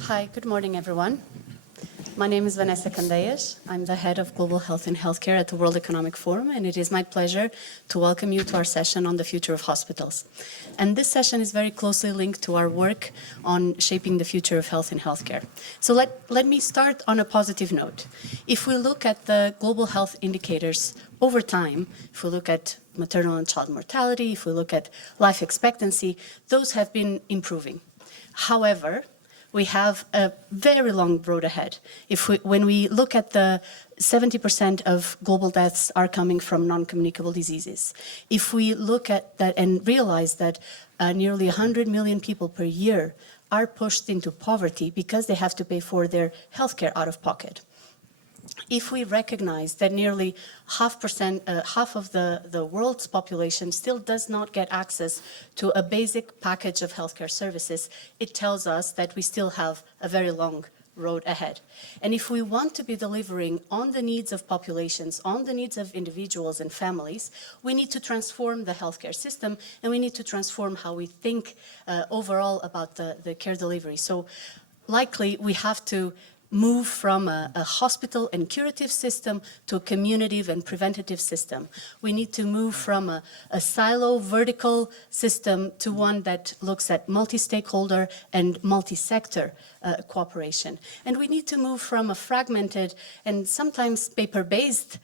Hi, good morning, everyone. My name is Vanessa Candeias. I'm the head of Global Health and Healthcare at the World Economic Forum, and it is my pleasure to welcome you to our session on the future of hospitals. And this session is very closely linked to our work on shaping the future of health and healthcare. So let me start on a positive note. If we look at the global health indicators over time, if we look at maternal and child mortality, if we look at life expectancy, those have been improving. However, we have a very long road ahead. When we look at the 70% of global deaths are coming from non-communicable diseases. If we look at that and realize that nearly 100 million people per year are pushed into poverty because they have to pay for their healthcare out of pocket. If we recognize that nearly half of the world's population still does not get access to a basic package of healthcare services, it tells us that we still have a very long road ahead. And if we want to be delivering on the needs of populations, on the needs of individuals and families, we need to transform the healthcare system, and we need to transform how we think overall about the care delivery. So likely we have to move from a hospital and curative system to a communitive and preventative system. We need to move from a silo vertical system to one that looks at multi-stakeholder and multi-sector cooperation. And we need to move from a fragmented and sometimes paper-based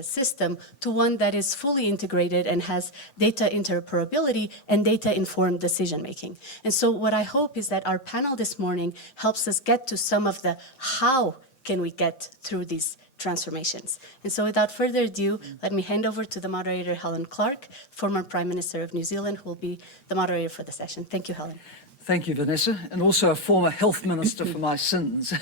system to one that is fully integrated and has data interoperability and data-informed decision-making. And so what I hope is that our panel this morning helps us get to some of the how can we get through these transformations. And so without further ado, let me hand over to the moderator, Helen Clark, former Prime Minister of New Zealand, who will be the moderator for the session. Thank you, Helen. Thank you, Vanessa, and also a former health minister for my sins.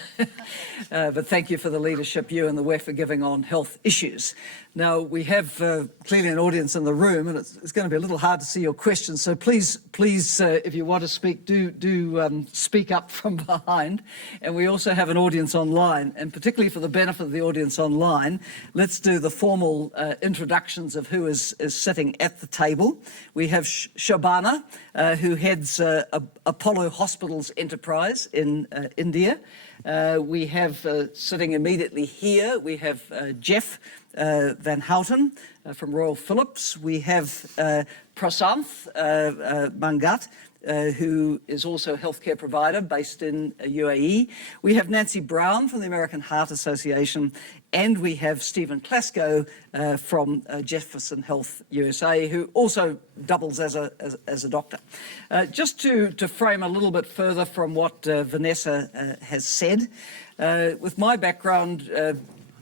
But thank you for the leadership you and the WEF are giving on health issues. Now, we have clearly an audience in the room, and it's going to be a little hard to see your questions. So please, if you want to speak, do speak up from behind. And we also have an audience online, and particularly for the benefit of the audience online, let's do the formal introductions of who is sitting at the table. We have Shobana, who heads Apollo Hospitals Enterprise in India. We have sitting immediately here, we have Jeff Van Houten from Royal Philips. We have Prasanth Mangat, who is also a healthcare provider based in UAE. We have Nancy Brown from the American Heart Association, and we have Stephen Klasko from Jefferson Health USA, who also doubles as a doctor. Just to frame a little bit further from what Vanessa has said, with my background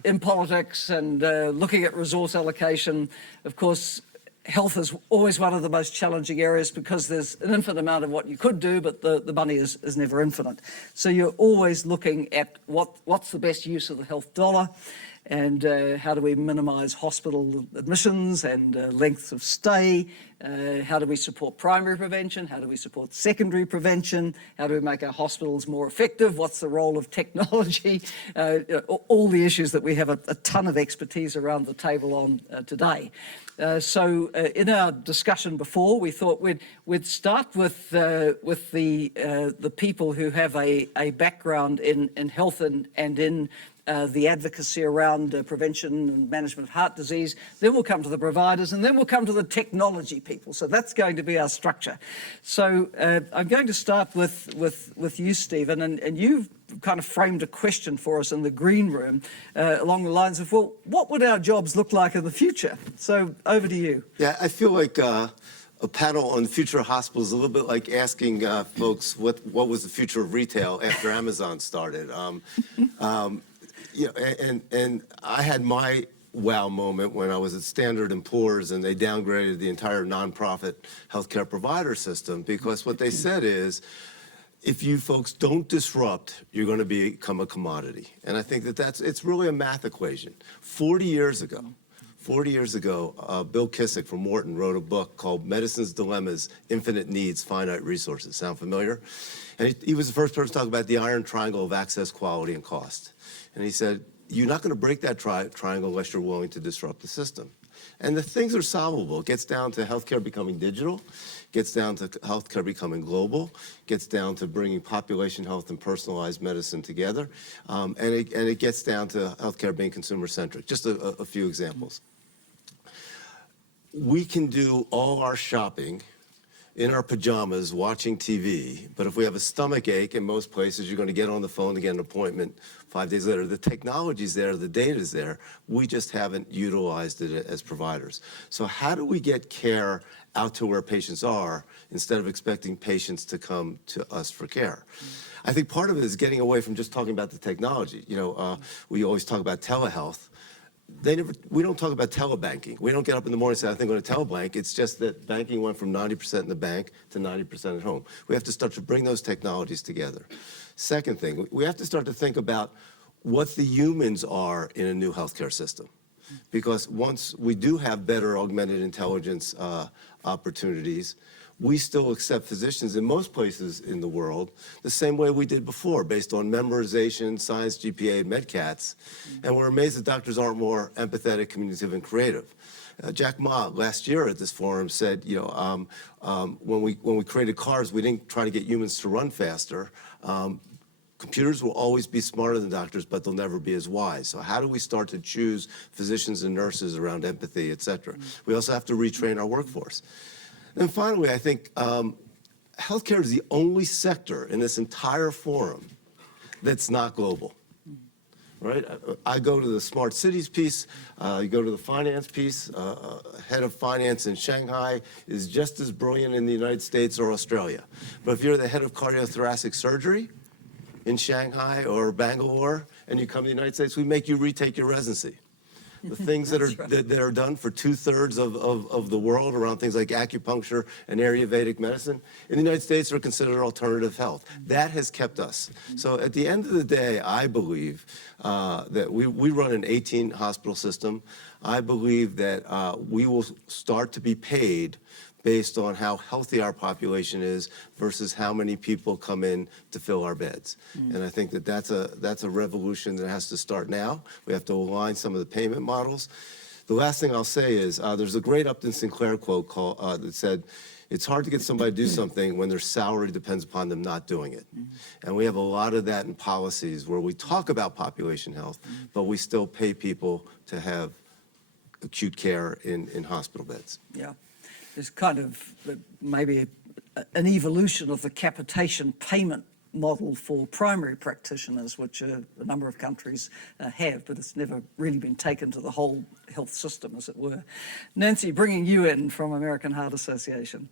in politics and looking at resource allocation, of course, health is always one of the most challenging areas because there's an infinite amount of what you could do, but the money is never infinite. So you're always looking at what's the best use of the health dollar, and how do we minimise hospital admissions and lengths of stay? How do we support primary prevention? How do we support secondary prevention? How do we make our hospitals more effective? What's the role of technology? All the issues that we have a ton of expertise around the table on today. So in our discussion before, we thought we'd start with the people who have a background in health and in the advocacy around prevention and management of heart disease. Then we'll come to the providers, and then we'll come to the technology people. So that's going to be our structure. So I'm going to start with you, Stephen, and you've kind of framed a question for us in the green room along the lines of, well, what would our jobs look like in the future? So over to you. Yeah, I feel like a panel on the future of hospitals is a little bit like asking folks what was the future of retail after Amazon started. And I had my wow moment when I was at Standard & Poor's and they downgraded the entire nonprofit healthcare provider system, because what they said is, if you folks don't disrupt, you're going to become a commodity. And I think it's really a math equation. 40 years ago, Bill Kissick from Wharton wrote a book called Medicine's Dilemmas, Infinite Needs, Finite Resources. Sound familiar? And he was the first person to talk about the iron triangle of access, quality, and cost. And he said, you're not going to break that triangle unless you're willing to disrupt the system. And the things are solvable. It gets down to healthcare becoming digital, gets down to healthcare becoming global, gets down to bringing population health and personalized medicine together, and it gets down to healthcare being consumer-centric. Just a few examples. We can do all our shopping in our pajamas watching TV, but if we have a stomach ache, in most places, you're going to get on the phone to get an appointment 5 days later. The technology's there, the data's there. We just haven't utilized it as providers. So how do we get care out to where patients are instead of expecting patients to come to us for care? I think part of it is getting away from just talking about the technology. We always talk about telehealth. We don't talk about telebanking. We don't get up in the morning and say, I think I'm going to telebank. It's just that banking went from 90% in the bank to 90% at home. We have to start to bring those technologies together. Second thing, we have to start to think about what the humans are in a new healthcare system. Because once we do have better augmented intelligence opportunities, we still accept physicians in most places in the world the same way we did before, based on memorization, science, GPA, MedCats. And we're amazed that doctors aren't more empathetic, communicative, and creative. Jack Ma last year at this forum said, when we created cars, we didn't try to get humans to run faster. Computers will always be smarter than doctors, but they'll never be as wise. So how do we start to choose physicians and nurses around empathy, et cetera? We also have to retrain our workforce. And finally, I think healthcare is the only sector in this entire forum that's not global, right? I go to the smart cities piece, you go to the finance piece, head of finance in Shanghai is just as brilliant in the United States or Australia. But if you're the head of cardiothoracic surgery in Shanghai or Bangalore and you come to the United States, we make you retake your residency. The things that are done for 2/3 of the world around things like acupuncture and Ayurvedic medicine in the United States are considered alternative health. That has kept us. So at the end of the day, I believe that we run an 18-hospital system. I believe that we will start to be paid based on how healthy our population is versus how many people come in to fill our beds. And I think that that's a revolution that has to start now. We have to align some of the payment models. The last thing I'll say is there's a great Upton Sinclair quote that said, it's hard to get somebody to do something when their salary depends upon them not doing it. And we have a lot of that in policies where we talk about population health, but we still pay people to have acute care in hospital beds. Yeah. There's kind of maybe an evolution of the capitation payment model for primary practitioners, which a number of countries have, but it's never really been taken to the whole health system, as it were. Nancy, bringing you in from American Heart Association.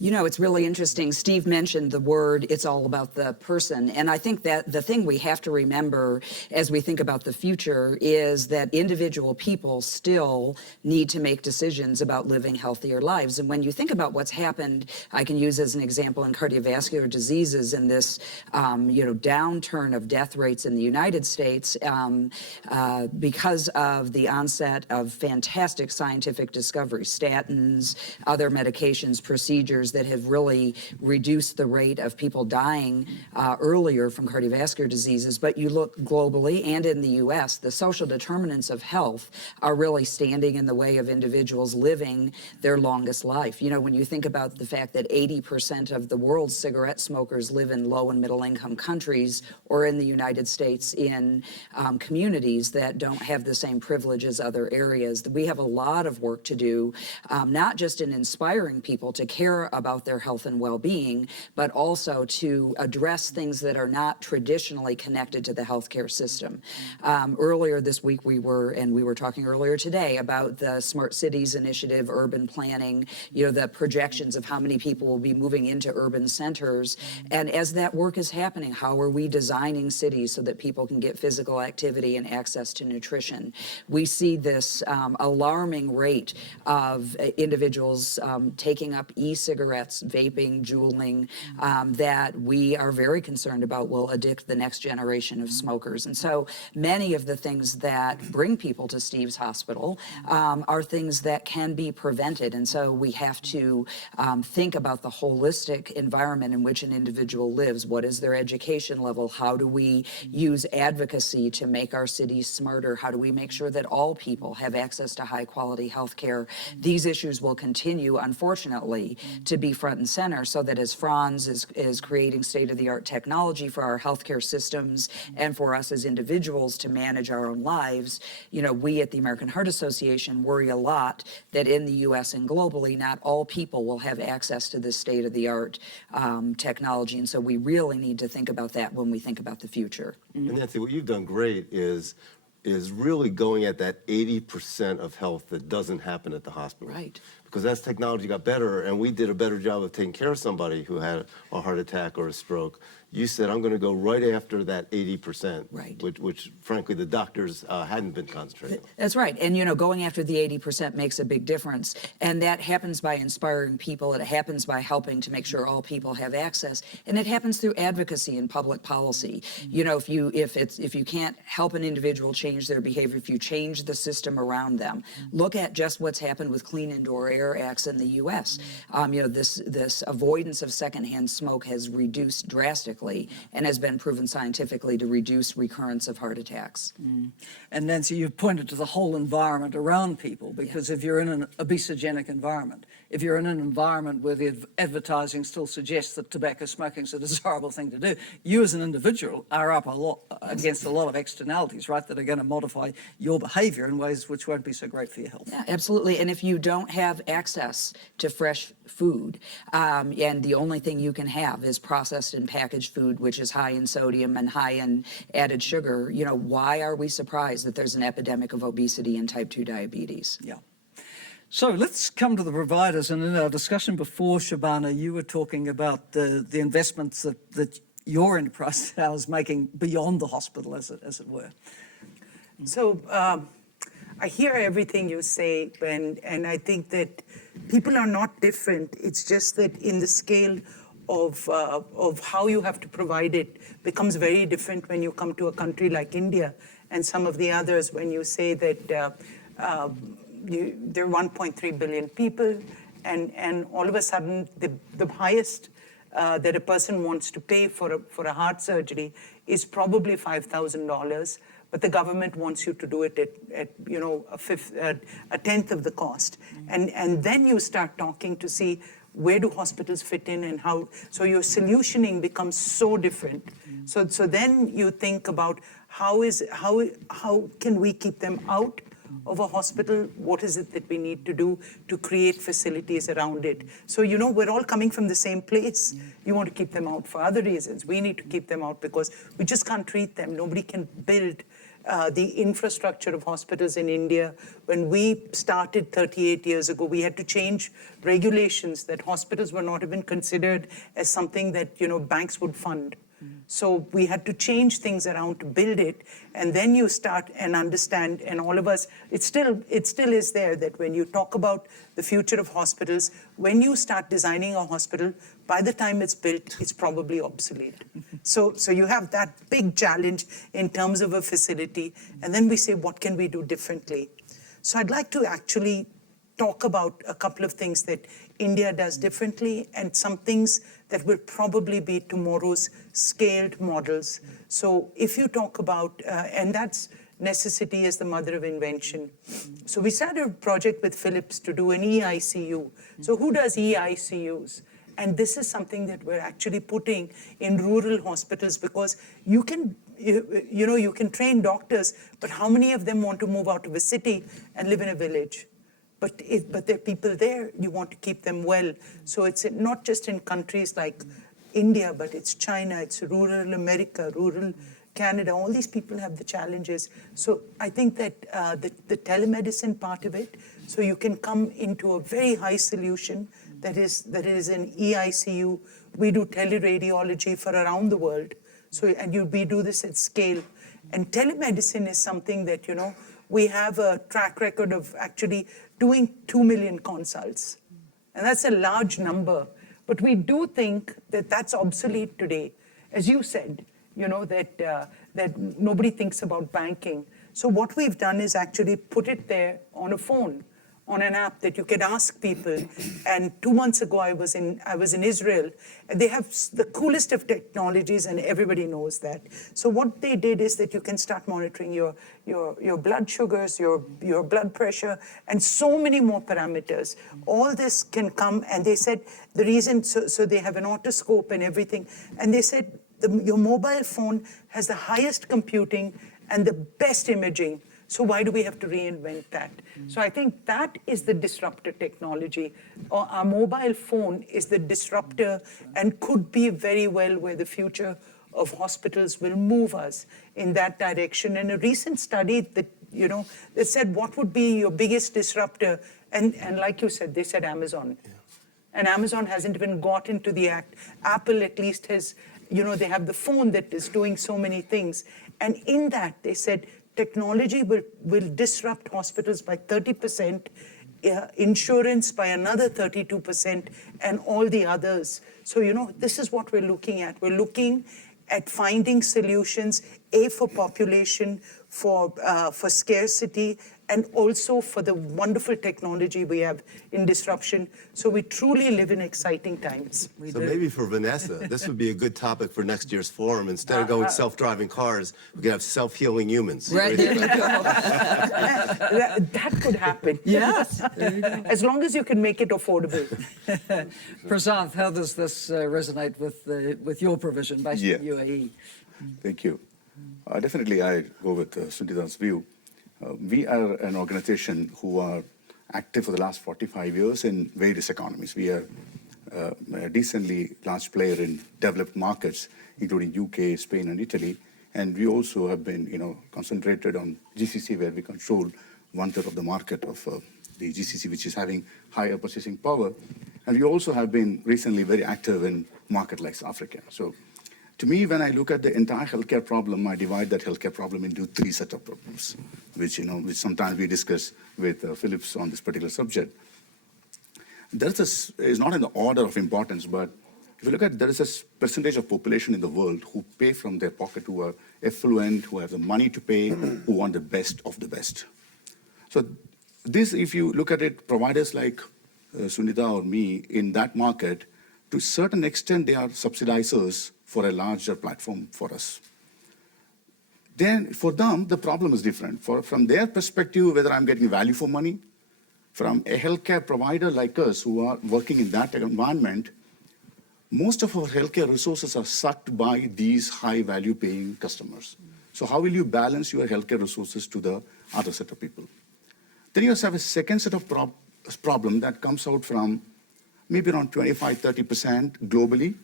It's really interesting. Steve mentioned the word, it's all about the person. And I think that the thing we have to remember as we think about the future is that individual people still need to make decisions about living healthier lives. And when you think about what's happened, I can use as an example in cardiovascular diseases in this, downturn of death rates in the United States because of the onset of fantastic scientific discoveries, statins, other medications, procedures that have really reduced the rate of people dying earlier from cardiovascular diseases. But you look globally and in the U.S., the social determinants of health are really standing in the way of individuals living their longest life. When you think about the fact that 80% of the world's cigarette smokers live in low and middle income countries or in the United States in communities that don't have the same privilege as other areas. We have a lot of work to do, not just in inspiring people to care about their health and well-being, but also to address things that are not traditionally connected to the healthcare system. Earlier this week we were talking earlier today about the Smart Cities Initiative, urban planning, the projections of how many people will be moving into urban centers. And as that work is happening, how are we designing cities so that people can get physical activity and access to nutrition? We see this alarming rate of individuals taking up e-cigarettes, vaping, juuling, that we are very concerned about will addict the next generation of smokers. And so many of the things that bring people to Steve's hospital are things that can be prevented. And so we have to think about the holistic environment in which an individual lives. What What is their education level? How do we use advocacy to make our cities smarter? How do we make sure that all people have access to high quality health care? These issues will continue, unfortunately, to be front and center, so that as Franz is creating state-of-the-art technology for our healthcare systems and for us as individuals to manage our own lives, we at the American Heart Association worry a lot that in the U.S. and globally, not all people will have access to this state-of-the-art technology. And so we really need to think about that when we think about the future. And Nancy, what you've done great is really going at that 80% of health that doesn't happen at the hospital. Right. Because as technology got better and we did a better job of taking care of somebody who had a heart attack or a stroke, you said, I'm going to go right after that 80%, right. which frankly, the doctors hadn't been concentrating on. That's right. And, going after the 80% makes a big difference. And that happens by inspiring people. It happens by helping to make sure all people have access. And it happens through advocacy and public policy. If you can't help an individual change their behavior, if you change the system around them, look at just what's happened with Clean Indoor Air Acts in the U.S. This avoidance of secondhand smoke has reduced drastically and has been proven scientifically to reduce recurrence of heart attacks. And Nancy, you've pointed to the whole environment around people, because if you're in an obesogenic environment, if you're in an environment where the advertising still suggests that tobacco smoking is a desirable thing to do, you as an individual are up a lot against a lot of externalities, right, that are going to modify your behavior in ways which won't be so great for your health. Yeah, absolutely. And if you don't have access to fresh food, and the only thing you can have is processed and packaged food, which is high in sodium and high in added sugar, why are we surprised that there's an epidemic of obesity and type 2 diabetes? Yeah. So let's come to the providers. And in our discussion before, Shobana, you were talking about the investments that your enterprise now is making beyond the hospital, as it were. So I hear everything you say, and I think that people are not different. It's just that in the scale of how you have to provide it becomes very different when you come to a country like India and some of the others, when you say that there are 1.3 billion people, and all of a sudden the highest that a person wants to pay for a heart surgery is probably $5,000, but the government wants you to do it at a tenth of the cost, and then you start talking to see where do hospitals fit in and how. So your solutioning becomes so different. So then you think about how can we keep them out of a hospital? What is it that we need to do to create facilities around it? So, we're all coming from the same place. You want to keep them out for other reasons. We need to keep them out because we just can't treat them. Nobody can build the infrastructure of hospitals in India. When we started 38 years ago, we had to change regulations that hospitals were not even considered as something that, banks would fund. So we had to change things around to build it, and then you start and understand, and all of us, it still is there that when you talk about the future of hospitals, when you start designing a hospital, by the time it's built, it's probably obsolete. So you have that big challenge in terms of a facility, and then we say, what can we do differently? So I'd like to actually talk about a couple of things that India does differently and some things that will probably be tomorrow's scaled models. So if you talk about, and that's necessity is the mother of invention. So we started a project with Philips to do an EICU. So who does EICUs? And this is something that we're actually putting in rural hospitals, because you can train doctors, but how many of them want to move out of a city and live in a village? But there are people there, you want to keep them well. So it's not just in countries like India, but it's China, it's rural America, rural Canada. All these people have the challenges. So I think that the telemedicine part of it, so you can come into a very high solution that is an EICU. We do teleradiology for around the world. We do this at scale. And telemedicine is something that, we have a track record of actually doing 2 million consults. And that's a large number. But we do think that that's obsolete today. As you said, that nobody thinks about banking. So what we've done is actually put it there on a phone, on an app that you can ask people. And 2 months ago, I was in Israel, and they have the coolest of technologies, and everybody knows that. So what they did is that you can start monitoring your blood sugars, your blood pressure, and so many more parameters. All this can come, and they said the reason, so they have an otoscope and everything, and they said your mobile phone has the highest computing and the best imaging. So why do we have to reinvent that? So I think that is the disruptor technology. Our mobile phone is the disruptor and could be very well where the future of hospitals will move us in that direction. And a recent study that, that said what would be your biggest disruptor, and like you said, they said Amazon. Yeah. And Amazon hasn't even got into the act. Apple at least has, they have the phone that is doing so many things. And in that, they said, technology will disrupt hospitals by 30%, insurance by another 32%, and all the others. So, this is what we're looking at. We're looking at finding solutions, for population, for scarcity, and also for the wonderful technology we have in disruption. So we truly live in exciting times. So maybe for Vanessa, this would be a good topic for next year's forum. Instead of going self-driving cars, we could have self-healing humans. Right, there you go. That could happen. Yes. As long as you can make it affordable. Prasanth, how does this resonate with your provision based on UAE? Thank you. Definitely, I go with Sunita's view. We are an organization who are active for the last 45 years in various economies. We are a decently large player in developed markets, including UK, Spain, and Italy. And we also have been, concentrated on GCC, where we control 1/3 of the market of the GCC, which is having higher purchasing power. And we also have been recently very active in markets like Africa. So, to me, when I look at the entire healthcare problem, I divide that healthcare problem into 3 sets of problems, which sometimes we discuss with Philips on this particular subject. It's not in the order of importance, but if you look at, there is a percentage of population in the world who pay from their pocket, who are affluent, who have the money to pay, who want the best of the best. So this, if you look at it, providers like Sunita or me in that market, to a certain extent, they are subsidizers for a larger platform for us. Then for them, the problem is different. From their perspective, whether I'm getting value for money, from a healthcare provider like us who are working in that environment, most of our healthcare resources are sucked by these high value paying customers. So how will you balance your healthcare resources to the other set of people? Then you also have a second set of problem that comes out from maybe around 25-30% globally,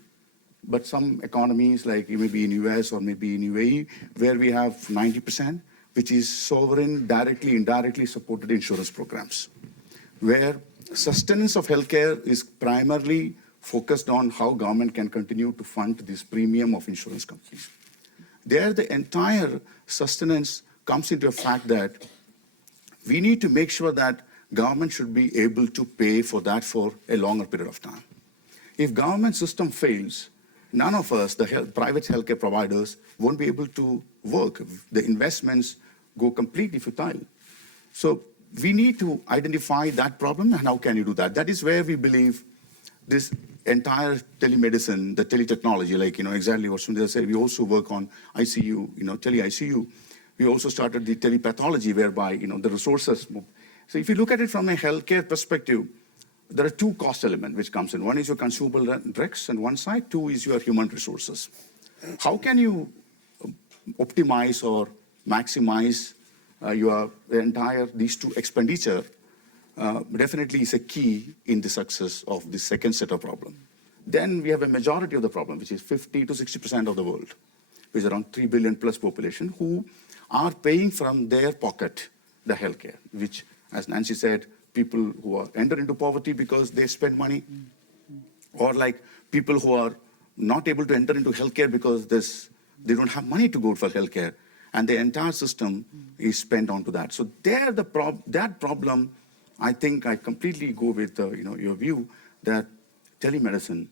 but some economies like maybe in US or maybe in UAE, where we have 90%, which is sovereign, directly, indirectly supported insurance programs, where sustenance of healthcare is primarily focused on how government can continue to fund this premium of insurance companies. There, the entire sustenance comes into the fact that we need to make sure that government should be able to pay for that for a longer period of time. If government system fails, none of us, the private healthcare providers, won't be able to work. The investments go completely futile. So we need to identify that problem, and how can you do that? That is where we believe this entire telemedicine, the teletechnology, like, exactly what Sundar said, we also work on ICU, tele-ICU. We also started the telepathology, whereby, the resources move. So if you look at it from a healthcare perspective, there are 2 cost elements which comes in. One is your consumable drugs on one side, 2 is your human resources. How can you optimize or maximize these 2 expenditure definitely is a key in the success of the second set of problem. Then we have a majority of the problem, which is 50 to 60% of the world, which is around 3 billion plus population, who are paying from their pocket the healthcare, which, as Nancy said, people who are enter into poverty because they spend money, or like people who are not able to enter into healthcare because they don't have money to go for healthcare, and the entire system is spent onto that. So there, that problem, I think I completely go with your view that telemedicine,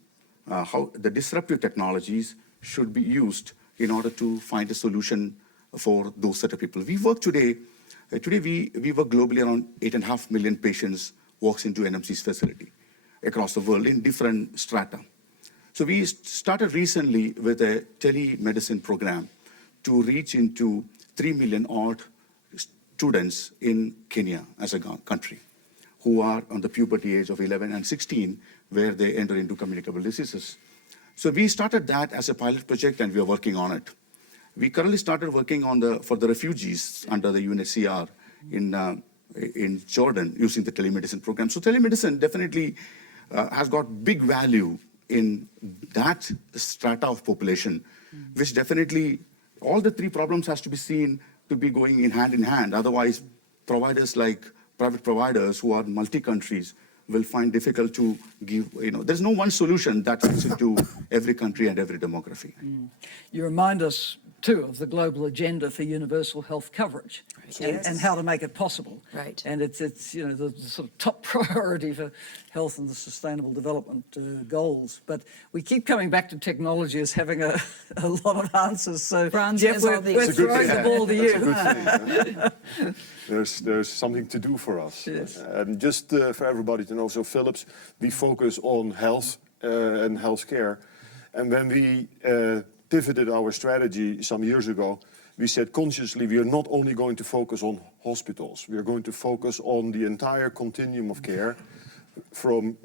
how the disruptive technologies should be used in order to find a solution for those set of people. We work today Today, we work globally around 8.5 million patients walks into NMC's facility across the world in different strata. So we started recently with a telemedicine program to reach into 3 million odd students in Kenya as a country who are on the puberty age of 11 and 16, where they enter into communicable diseases. So we started that as a pilot project, and we are working on it. We currently started working on for the refugees under the UNHCR in Jordan using the telemedicine program. So telemedicine definitely has got big value in that strata of population, which definitely all the three problems has to be seen to be going in hand. Otherwise, providers like private providers who are multi-countries will find difficult to give, there's no one solution that fits into every country and every demography. You remind us, too, of the global agenda for universal health coverage and how to make it possible. Right. And it's the sort of top priority for health and the sustainable development goals. But we keep coming back to technology as having a lot of answers. So, Franz Jeff, has all we're the throwing the ball to you. There's something to do for us. Yes. And just for everybody to know, so Philips, we focus on health and healthcare. And when we pivoted our strategy some years ago, we said consciously we are not only going to focus on hospitals, we are going to focus on the entire continuum of care, from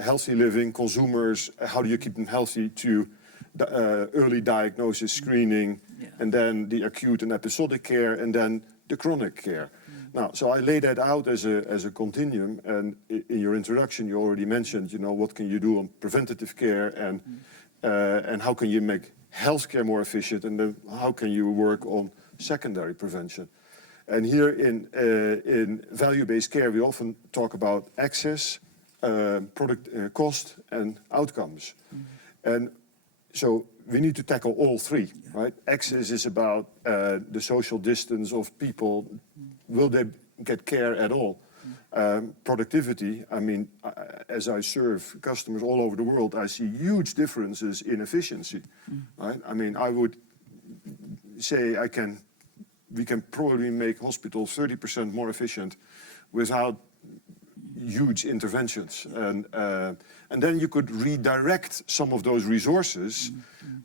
healthy living, consumers, how do you keep them healthy, to early diagnosis, screening, and then the acute and episodic care, and then the chronic care. Now, so I lay that out as a continuum, and in your introduction you already mentioned, what can you do on preventative care, and how can you make healthcare more efficient, and then how can you work on secondary prevention. And here in value-based care, we often talk about access, product cost, and outcomes. And so we need to tackle all three, right? Access is about the social distance of people. Will they get care at all? Productivity, I mean, as I serve customers all over the world, I see huge differences in efficiency, right? I mean, I would say we can probably make hospitals 30% more efficient without huge interventions. And then you could redirect some of those resources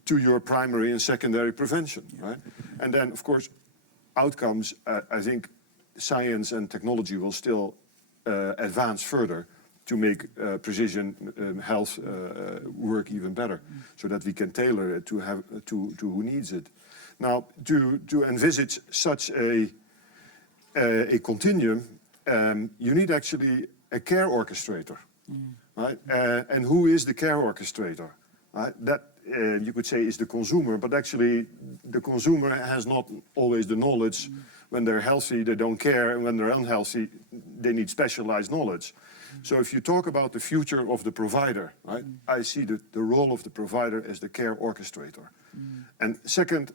to your primary and secondary prevention, right? And then, of course, outcomes, I think science and technology will still advance further to make precision health work even better, so that we can tailor it to who needs it. Now, to envisage such a continuum, you need actually a care orchestrator, right? And who is the care orchestrator? Right? That you could say is the consumer, but actually the consumer has not always the knowledge. When they're healthy, they don't care, and when they're unhealthy, they need specialized knowledge. So if you talk about the future of the provider, right, I see the role of the provider as the care orchestrator. And second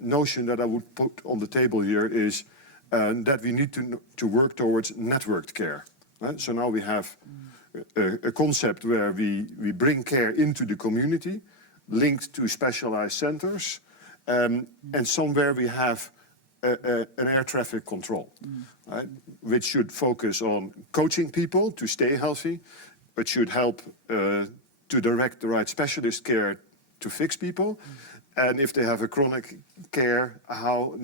notion that I would put on the table here is that we need to work towards networked care. Right? So now we have a concept where we bring care into the community, linked to specialized centers, and somewhere we have an air traffic control, right? Which should focus on coaching people to stay healthy, but should help to direct the right specialist care to fix people. And if they have a chronic care, how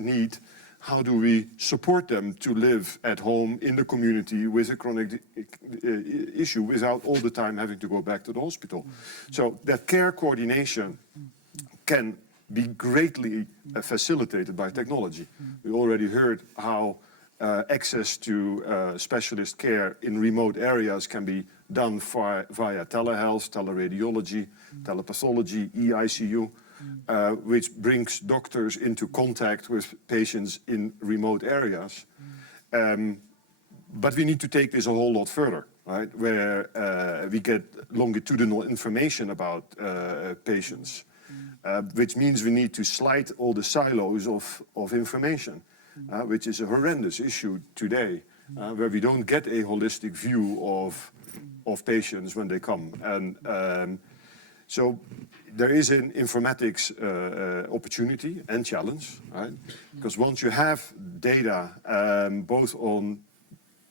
do we support them to live at home in the community with a chronic issue without all the time having to go back to the hospital? So that care coordination can be greatly facilitated by technology. We already heard how access to specialist care in remote areas can be done via telehealth, teleradiology, telepathology, eICU, which brings doctors into contact with patients in remote areas. But we need to take this a whole lot further, right? Where we get longitudinal information about patients. Which means we need to slide all the silos of information, which is a horrendous issue today, where we don't get a holistic view of patients when they come. And so there is an informatics opportunity and challenge, right? Because once you have data, both on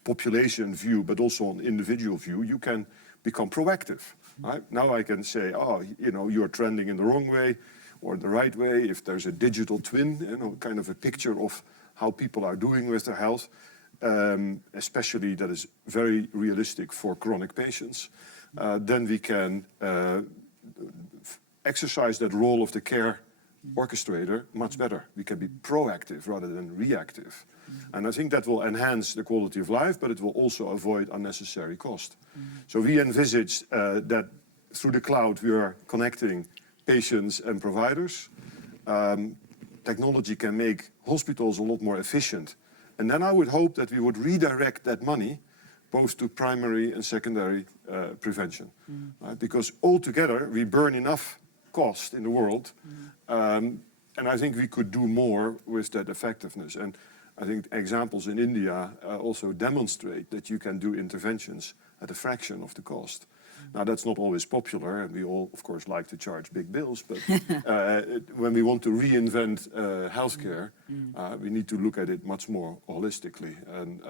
population view, but also on individual view, you can become proactive, right? Now I can say, oh, you know, you're trending in the wrong way or the right way. If there's a digital twin, you know, kind of a picture of how people are doing with their health, especially that is very realistic for chronic patients, then we can exercise that role of the care orchestrator much better. We can be proactive rather than reactive. And I think that will enhance the quality of life, but it will also avoid unnecessary cost. So we envisage that through the cloud we are connecting patients and providers. Technology can make hospitals a lot more efficient. And then I would hope that we would redirect that money both to primary and secondary prevention. Right? Because altogether we burn enough cost in the world, and I think we could do more with that effectiveness. And I think examples in India also demonstrate that you can do interventions at a fraction of the cost. Now, that's not always popular, and we all, of course, like to charge big bills, but when we want to reinvent healthcare, we need to look at it much more holistically, and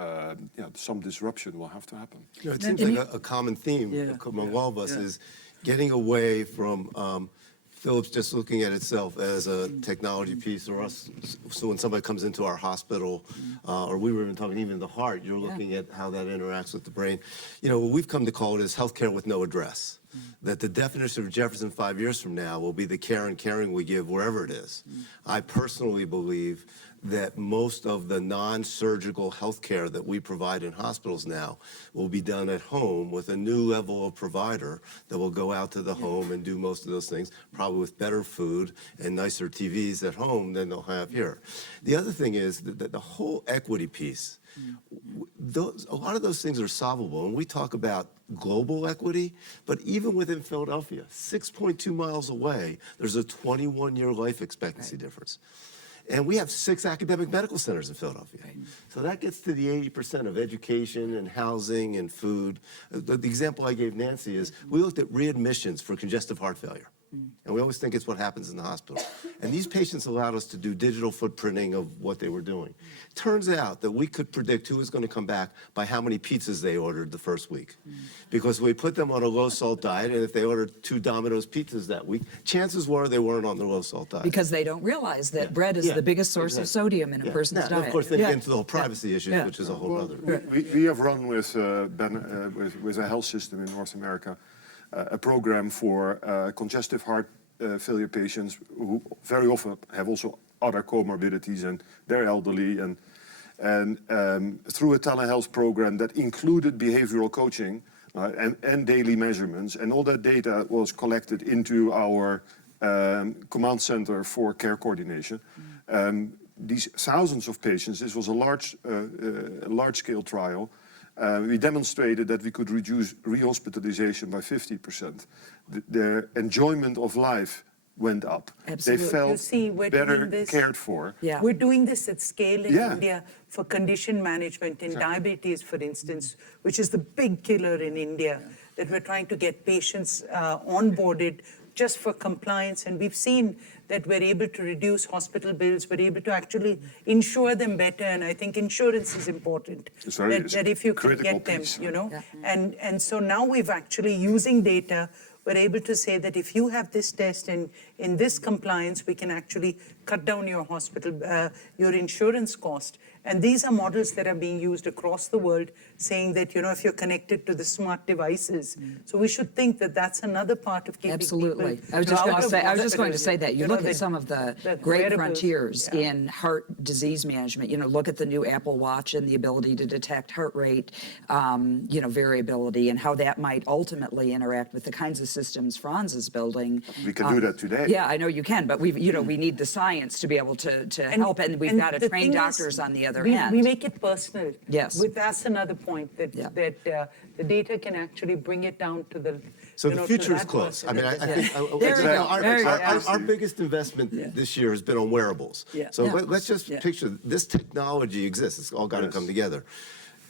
yeah, some disruption will have to happen. You know, it seems like a common theme among all of us is getting away from Philips just looking at itself as a technology piece, or us. So when somebody comes into our hospital, or we were even talking even the heart, you're looking at how that interacts with the brain. You know, what we've come to call it is healthcare with no address. That the definition of Jefferson 5 years from now will be the care and caring we give wherever it is. I personally believe that most of the non-surgical health care that we provide in hospitals now will be done at home with a new level of provider that will go out to the home and do most of those things, probably with better food and nicer TVs at home than they'll have here. The other thing is that the whole equity piece, a lot of those things are solvable, and we talk about global equity, but even within Philadelphia, 6.2 miles away, there's a 21-year life expectancy difference. And we have 6 academic medical centers in Philadelphia. So that gets to the 80% of education and housing and food. The example I gave Nancy is we looked at readmissions for congestive heart failure. And we always think it's what happens in the hospital. And these patients allowed us to do digital footprinting of what they were doing. Turns out that we could predict who was going to come back by how many pizzas they ordered the first week. Because we put them on a low-salt diet, and if they ordered 2 Domino's pizzas that week, chances were they weren't on the low-salt diet. Because they don't realize that bread is the biggest source of sodium in a person's And diet. of course, they get into the whole privacy issues, which is a whole other. We have run with a health system in North America a program for congestive heart failure patients who very often have also other comorbidities, and they're elderly, and through a telehealth program that included behavioral coaching and daily measurements, and all that data was collected into our command center for care coordination. These thousands of patients, this was a large-scale trial. We demonstrated that we could reduce rehospitalization by 50%. Their enjoyment of life went up. Absolutely. They felt You see, we're better doing this. cared for. Yeah. We're doing this at scale in Yeah. India for condition management in diabetes, for instance, which is the big killer in India, that we're trying to get patients onboarded just for compliance. And we've seen that we're able to reduce hospital bills, we're able to actually insure them better. And I think insurance is important, It's very- that if you can critical get them, piece. you know. And so now we've actually, using data, we're able to say that if you have this test and in this compliance, we can actually cut down your hospital, your insurance cost. And these are models that are being used across the world, saying that, you know, if you're connected to the smart devices. So we should think that that's another part of keeping Absolutely. people I was just going to out say of that. You know, look at some of the great wearables. frontiers Yeah. in heart disease management. You know, look at the new Apple Watch and the ability to detect heart rate, you know, variability, and how that might ultimately interact with the kinds of systems Franz is building. We can do that today. Yeah, I know you can, but we need the science to be able to help, and we've got to the train thing is, doctors on the other we hand. make it personal. Yes. That's another point, that the data can actually bring it down to the. So you the know, to future is that close. I person. mean, I think There we go. There you go. our biggest investment this year has been on wearables. Yeah. So Yeah. let's just picture this technology exists. It's all got to Yes. come together.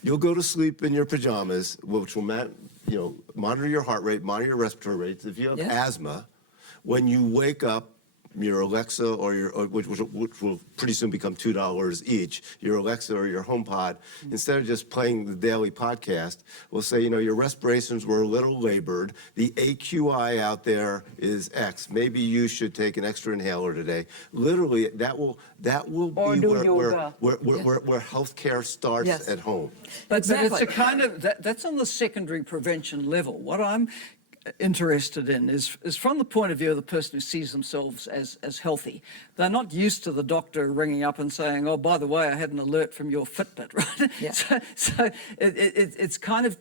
You'll go to sleep in your pajamas, which will monitor your heart rate, monitor your respiratory rates. If you have asthma, when you wake up, your Alexa which will pretty soon become $2 each, your Alexa or your HomePod, instead of just playing the daily podcast, will say, you know, your respirations were a little labored. The AQI out there is X. Maybe you should take an extra inhaler today. Literally, that will Or be do where yoga. healthcare starts Yes. at home. But Exactly. it's a kind of, that's on the secondary prevention level. What I'm interested in is from the point of view of the person who sees themselves as healthy. They're not used to the doctor ringing up and saying, oh, by the way, I had an alert from your Fitbit, right? Yeah. So it's kind of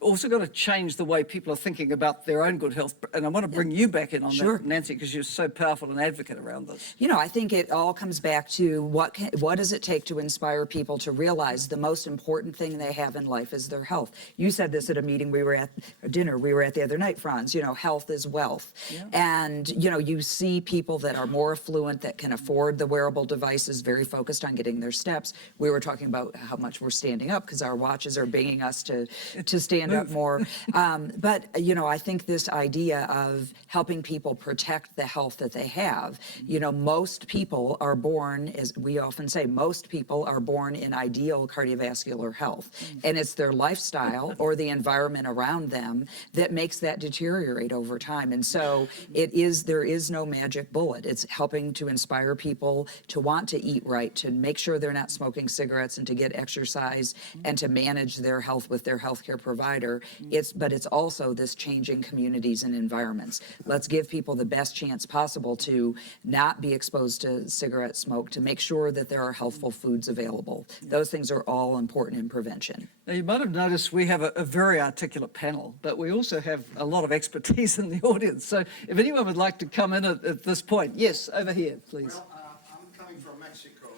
also got to change the way people are thinking about their own good health. And I want to bring you back in on Sure. that, Nancy, because you're so powerful an advocate around this. You know, I think it all comes back to what does it take to inspire people to realize the most important thing they have in life is their health. You said this at a meeting we were at, a dinner we were at the other night, Franz, you know, health is wealth. Yeah. And, you know, you see people that are more affluent that can afford the wearable devices, very focused on getting their steps. We were talking about how much we're standing up because our watches are banging us to stand up more. But, you know, I think this idea of helping people protect the health that they have, you know, most people are born, as we often say, most people are born in ideal cardiovascular health. And it's their lifestyle or the environment around them that makes that deteriorate over time. And so there is no magic bullet. It's helping to inspire people to want to eat right, to make sure they're not smoking cigarettes and to get exercise and to manage their health with their healthcare provider. But it's also this changing communities and environments. Let's give people the best chance possible to not be exposed to cigarette smoke, to make sure that there are healthful foods available. Those things are all important in prevention. Now, you might have noticed we have a very articulate panel, but we also have a lot of expertise in the audience. So if anyone would like to come in at this point. Yes, over here, please. Well, I'm coming from Mexico,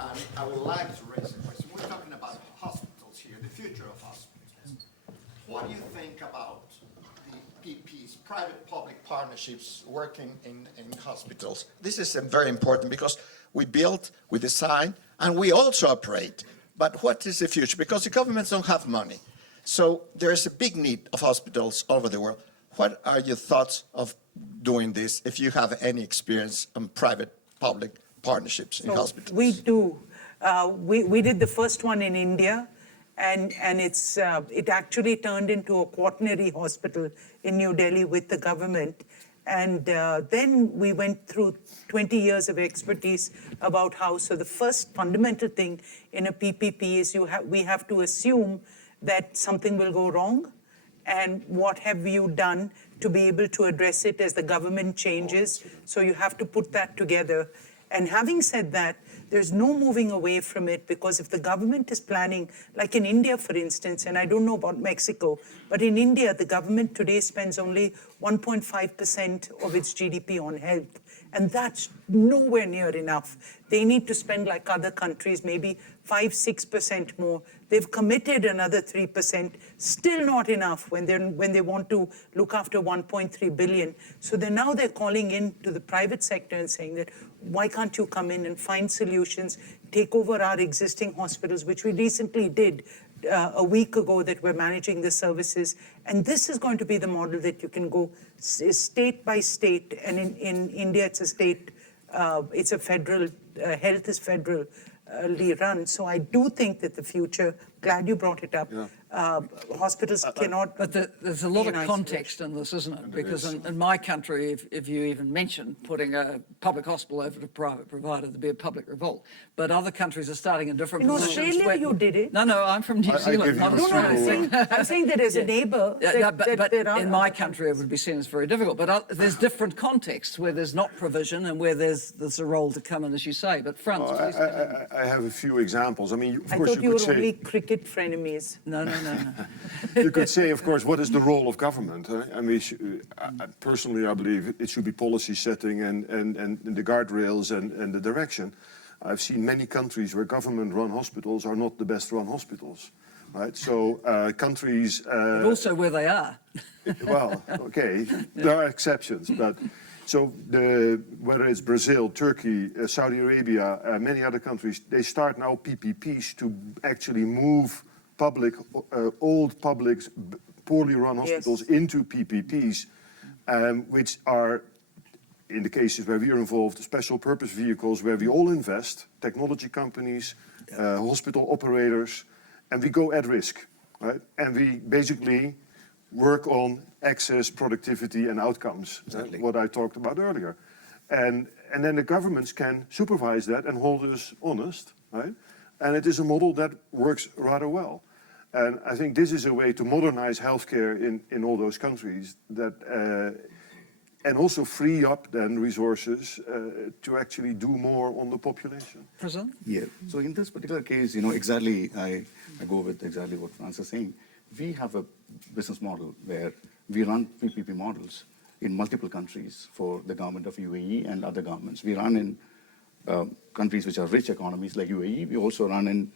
and I would like to raise a question. We're talking about hospitals here, the future of hospitals. What do you think about the PPs, private-public partnerships working in hospitals? This is very important because we build, we design, and we also operate. But what is the future? Because the governments don't have money. So there is a big need of hospitals over the world. What are your thoughts of doing this, if you have any experience on private-public partnerships in hospitals? We do. We did the first one in India, and it actually turned into a quaternary hospital in New Delhi with the government. And then we went through 20 years of expertise about how. So the first fundamental thing in a PPP is we have to assume that something will go wrong. And what have you done to be able to address it as the government changes? So you have to put that together. And having said that, there's no moving away from it, because if the government is planning, like in India, for instance, and I don't know about Mexico, but in India, the government today spends only 1.5% of its GDP on health. And that's nowhere near enough. They need to spend, like other countries, maybe 5-6% more. They've committed another 3%, still not enough when they want to look after 1.3 billion. So they're calling in to the private sector and saying that, why can't you come in and find solutions, take over our existing hospitals, which we recently did a week ago, that we're managing the services. And this is going to be the model that you can go state by state. And in India, it's a state, it's a federal, health is federally run. So I do think that the future, glad you brought it up, hospitals cannot. But there's a lot be of in context in this, isn't it? Because in my country, if you even mention putting a public hospital over to a private provider, there'd be a public revolt. But other countries are starting in different In positions. Australia, you did it. No, I'm from New Zealand, not No, Australia. I'm saying that as a neighbor. But there are in my other country, it would be seen as very difficult. But there's different contexts where there's not provision and where there's a role to come in, as you say. But Franz, please. I have a few example. I mean, of I course, thought you you could were say, only cricket frenemies. No. you could say, of course, what is the role of government? I mean, personally, I believe it should be policy setting and the guardrails and the direction. I've seen many countries where government-run hospitals are not the best-run hospitals, right? So countries... But also where they are. Well, okay, there are exceptions, but... So whether it's Brazil, Turkey, Saudi Arabia, many other countries, they start now PPPs to actually move old public, poorly run hospitals into PPPs. which are, in the cases where we are involved, special purpose vehicles where we all invest, technology companies, hospital operators, and we go at risk, right? And we basically work on access, productivity, and outcomes, what I talked about earlier. And then the governments can supervise that and hold us honest, right? And it is a model that works rather well. And I think this is a way to modernize healthcare in all those countries that, and also free up then resources to actually do more on the population. President? Yeah. So in this particular case, you know, exactly, I go with exactly what France is saying. We have a business model where we run PPP models in multiple countries for the government of UAE and other governments. We run in countries which are rich economies like UAE. We also run in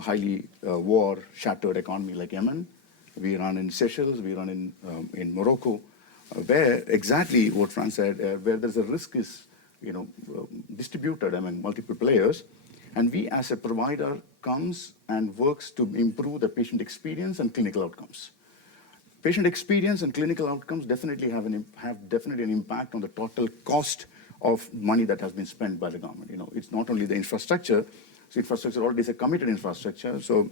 highly war-shattered economy like Yemen. We run in Seychelles. We run in Morocco, where exactly what France said, where there's a risk is, you know, distributed among multiple players. And we as a provider comes and works to improve the patient experience and clinical outcomes. Patient experience and clinical outcomes definitely have definitely an impact on the total cost of money that has been spent by the government. You know, it's not only the infrastructure. So infrastructure already is a committed infrastructure. So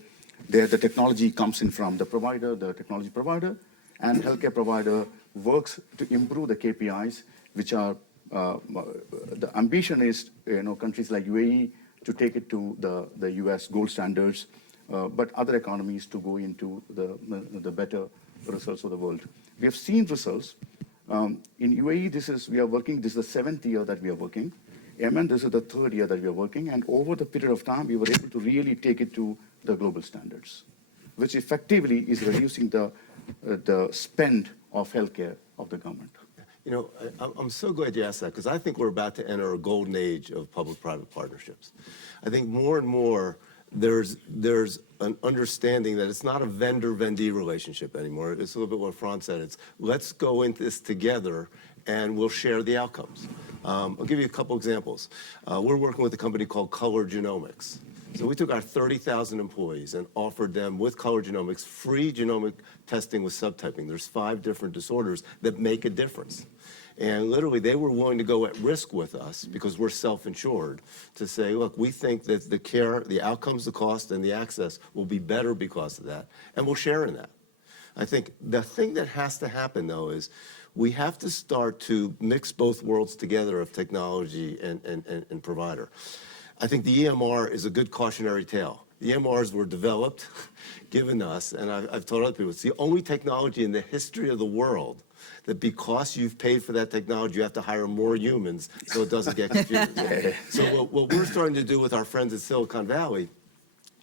there the technology comes in from the provider, the technology provider, and healthcare provider works to improve the KPIs, which are the ambition is, you know, countries like UAE to take it to the US gold standards, but other economies to go into the better results of the world. We have seen results. In UAE, this is the 7th year that we are working. Yemen, this is the 3rd year that we are working. And over the period of time, we were able to really take it to the global standards, which effectively is reducing the spend of healthcare of the government. You know, I'm so glad you asked that, because I think we're about to enter a golden age of public-private partnerships. I think more and more there's an understanding that it's not a vendor-vendee relationship anymore. It's a little bit what Franz said. It's let's go into this together and we'll share the outcomes. I'll give you a couple examples. We're working with a company called Color Genomics. So we took our 30,000 employees and offered them with Color Genomics free genomic testing with subtyping. There's 5 different disorders that make a difference. And literally, they were willing to go at risk with us because we're self-insured to say, look, we think that the care, the outcomes, the cost, and the access will be better because of that, and we'll share in that. I think the thing that has to happen, though, is we have to start to mix both worlds together of technology and provider. I think the EMR is a good cautionary tale. The EMRs were developed, given us, and I've told other people, it's the only technology in the history of the world that because you've paid for that technology, you have to hire more humans so it doesn't get confused. So what we're starting to do with our friends at Silicon Valley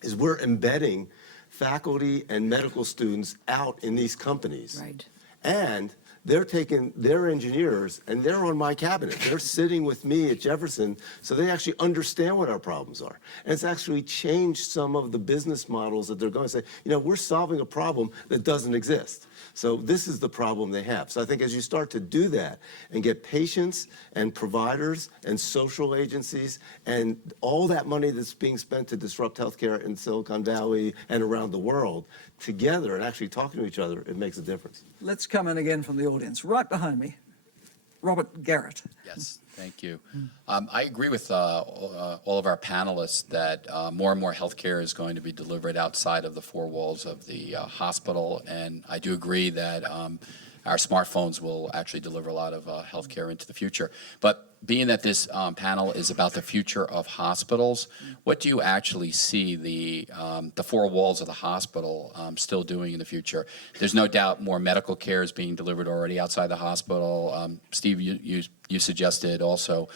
is we're embedding faculty and medical students out in these companies. Right. And they're taking their engineers and they're on my cabinet. They're sitting with me at Jefferson, so they actually understand what our problems are. And it's actually changed some of the business models that they're going to say, you know, we're solving a problem that doesn't exist. So this is the problem they have. So I think as you start to do that and get patients and providers and social agencies and all that money that's being spent to disrupt healthcare in Silicon Valley and around the world together and actually talking to each other, it makes a difference. Let's come in again from the audience. Right behind me, Robert Garrett. Yes, thank you. I agree with all of our panelists that more and more healthcare is going to be delivered outside of the 4 walls of the hospital, and I do agree that our smartphones will actually deliver a lot of healthcare into the future. But being that this panel is about the future of hospitals, what do you actually see the 4 walls of the hospital still doing in the future? There's no doubt more medical care is being delivered already outside the hospital. Steve, you suggested also